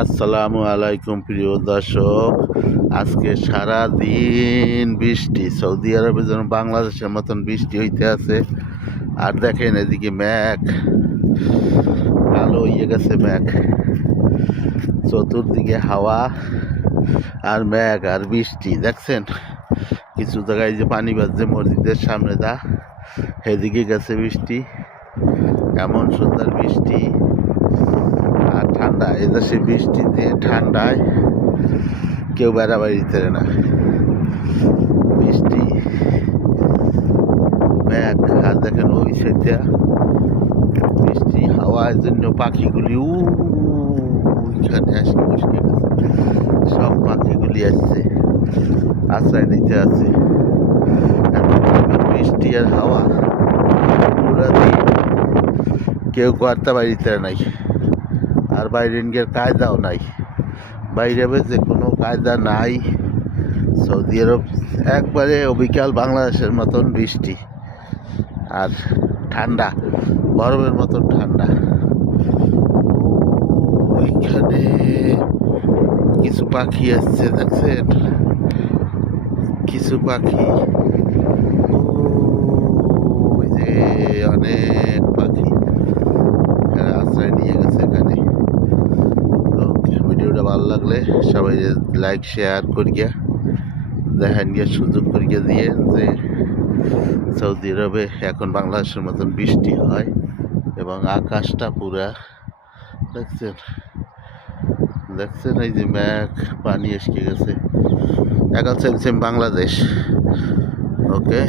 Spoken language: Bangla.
আসসালামু আলাইকুম প্রিয় দর্শক। আজকে সারা দিন বৃষ্টি, সৌদি আরবে যেন বাংলাদেশের মতন বৃষ্টি হইতে আছে। আর দেখেন এদিকে মেঘ কালো হয়ে গেছে, মেঘ চতুর্দিকে হাওয়া আর মেঘ আর বৃষ্টি। দেখছেন কিছু জায়গায় যে পানি বাজছে মসজিদের সামনে, দা এদিকে গেছে বৃষ্টি। এমন সুন্দর বৃষ্টি আর ঠান্ডা, এদেশে বৃষ্টিতে ঠান্ডায় কেউ বেড়াবাড়ি দিতে না। বৃষ্টি মেঘ আর দেখেন ওই সাইডটা বৃষ্টি, হাওয়ার জন্য পাখিগুলি ওইখানে আসে বসে গেছে। সব পাখিগুলি আসছে, আশ্রয় নিতে আছে। এত বৃষ্টি আর হাওয়া পুরা দিন কেউ করতে বাড়িতে নাই। আর বাইরে গিয়ে কায়দাও নাই, বাইরে যে কোনো কায়দা নাই। সৌদি আরব একবারে অবিকাল বাংলাদেশের মতন বৃষ্টি আর ঠান্ডা, বরফের মতন ঠান্ডা। ওইখানে কিছু পাখি আসছে, দেখছেন কিছু পাখি, ওই যে অনেক পাখি আশ্রয় নিয়ে গেছে এখানে। ভিডিওটা ভালো লাগলে সবাই লাইক শেয়ার করিয়া দেখেন গিয়ে, সুযোগ করিয়া দিয়ে যে সৌদি আরবে এখন বাংলাদেশের মতন বৃষ্টি হয় এবং আকাশটা পুরা দেখছেন। দেখছেন এই যে মেঘ পানি এসে গেছে, এখন সেম সেম বাংলাদেশ। ওকে।